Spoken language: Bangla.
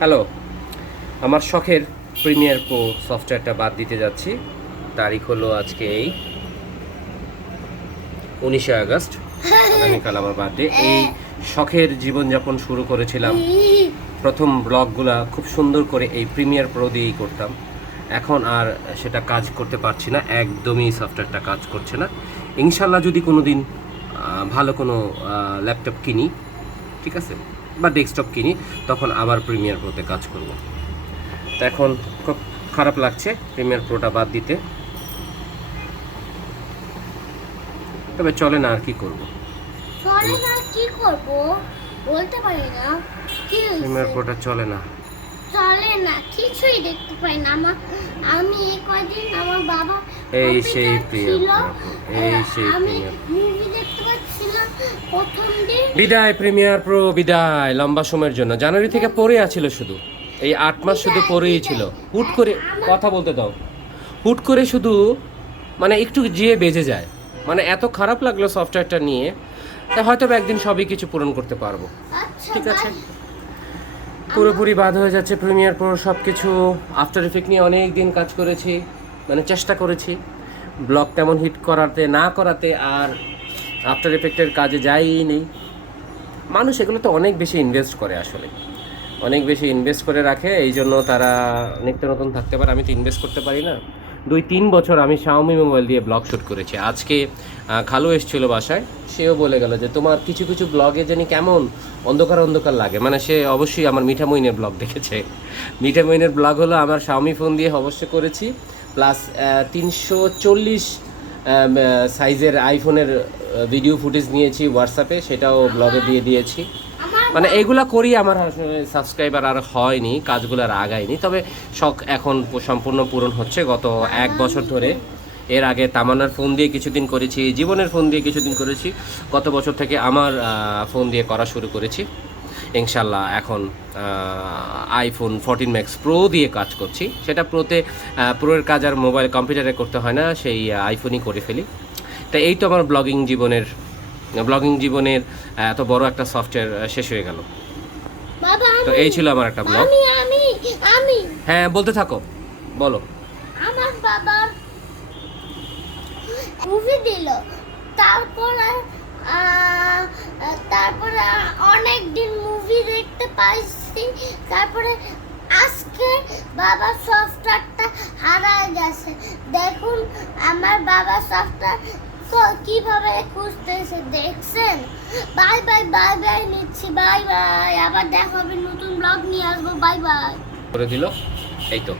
হ্যালো, আমার শখের প্রিমিয়ার প্রো সফটওয়্যারটা বাদ দিতে যাচ্ছি। তারিখ হলো আজকে এই 19শে আগস্ট, আগামীকাল আমার বার্থডে। এই শখের জীবনযাপন শুরু করেছিলাম। প্রথম ব্লগগুলা খুব সুন্দর করে এই প্রিমিয়ার প্রো দিয়েই করতাম। এখন আর সেটা কাজ করতে পারছি না, একদমই সফটওয়্যারটা কাজ করছে না। ইনশাল্লাহ যদি কোনো দিন ভালো কোনো ল্যাপটপ কিনি, ঠিক আছে, বা ডেস্কটপ কিনি, তখন আবার প্রিমিয়ার প্রোতে কাজ করব। তো এখন খুব খারাপ লাগছে প্রিমিয়ার প্রোটা বাদ দিতে, তবে চলে না, আর কি করব। চলে না, কি করব বলতে পারি না। কি প্রিমিয়ার প্রোটা চলে না, চলে না, কিছুই দেখতে পাই না। আমি এই কয়দিন আমার বাবা এই সেই ছিল, এই সেই আমি প্রিমিয়ার। মুভি দেখতে পাচ্ছিলাম প্রথম দিন। বিদায় প্রিমিয়ার প্রো, বিদায় লম্বা সময়ের জন্য। জানুয়ারি থেকে পড়ে আছিল, শুধু এই 8 মাস শুধু পড়েই ছিল। হুট করে কথা বলতে দাও, হুট করে শুধু মানে একটু যেয়ে বেজে যায়। মানে এত খারাপ লাগলো সফটওয়্যারটা নিয়ে, তা হয়তো বা একদিন সবই কিছু পূরণ করতে পারবো। আচ্ছা, ঠিক আছে, পুরোপুরি বাদ হয়ে যাচ্ছে প্রিমিয়ার প্রো সব কিছু। আফটার ইফেক্ট নিয়ে অনেক দিন কাজ করেছি, মানে চেষ্টা করেছি ব্লগ তেমন হিট করাতে, আর আফটার ইফেক্টের কাজে যাই নেই। মানুষ এগুলোতে অনেক বেশি ইনভেস্ট করে, আসলে অনেক বেশি ইনভেস্ট করে রাখে, এই জন্য তারা নিত্য নতুন থাকতে পারে। আমি তো ইনভেস্ট করতে পারি না। 2-3 বছর আমি শাওমি মোবাইল দিয়ে ব্লগ শ্যুট করেছি। আজকে খালু এসেছিলো বাসায়, সেও বলে গেল যে তোমার কিছু কিছু ব্লগে জানি কেমন অন্ধকার অন্ধকার লাগে। মানে সে অবশ্যই আমার মিঠা মইনের ব্লগ দেখেছে। মিঠা মইনের ব্লগ হলো আমার শাওমি ফোন দিয়ে অবশ্যই করেছি, প্লাস 340 সাইজের আইফোনের ভিডিও ফুটেজ নিয়েছি হোয়াটসঅ্যাপে, সেটাও ব্লগে দিয়ে দিয়েছি। মানে এইগুলা করি, আমার আসলে সাবস্ক্রাইবার আর হয়নি, কাজগুলো আর আগায়নি, তবে শখ এখন সম্পূর্ণ পূরণ হচ্ছে গত 1 বছর ধরে। এর আগে তামান্নার ফোন দিয়ে কিছুদিন করেছি, জীবনের ফোন দিয়ে কিছুদিন করেছি, গত বছর থেকে আমার ফোন দিয়ে করা শুরু করেছি। ইনশাল্লাহ এখন আইফোন 14 ম্যাক্স প্রো দিয়ে কাজ করছি। সেটা প্রোর কাজ আর মোবাইল কম্পিউটারে করতে হয় না, সেই আইফোনই করে ফেলি। তা এই তো আমার ব্লগিং জীবনের এত বড় একটা সফটওয়্যার শেষ হয়ে গেল। বাবা, তো এই ছিল আমার একটা ব্লগ। আমি আমি আমি হ্যাঁ, বলতে থাকো, বলো। আমার বাবা মুভি দিল, তারপরে তারপরে অনেক দিন মুভি দেখতে পাইছি। তারপরে আজকে বাবার সফটওয়্যারটা হারায় গেছে। দেখুন আমার বাবার সফটওয়্যার কিভাবে খুঁজতেছে, দেখছেন? বাই বাই, বাই বাই নিচ্ছি, বাই বাই। আবার দেখা হবে, নতুন ব্লগ নিয়ে আসবো, বাই বাই করে দিল, এই তো।